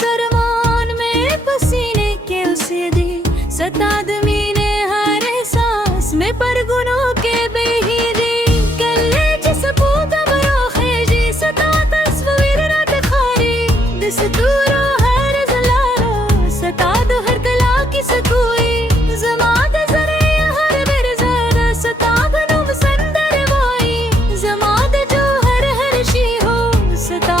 सरमान में पसीने के उसे दी सतादमी ने हर एहसास में परगुनों के बेहिरी कल्ले जिस पूत बरोखे जी सता तस्वीर रात खारी दिस दूरो हर जलारो सता दो हर कला की सकोई जमात जरे हर बिरजर सता बनुम संदर वाई जमात जो हर शी हो सता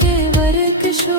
के वर्क शो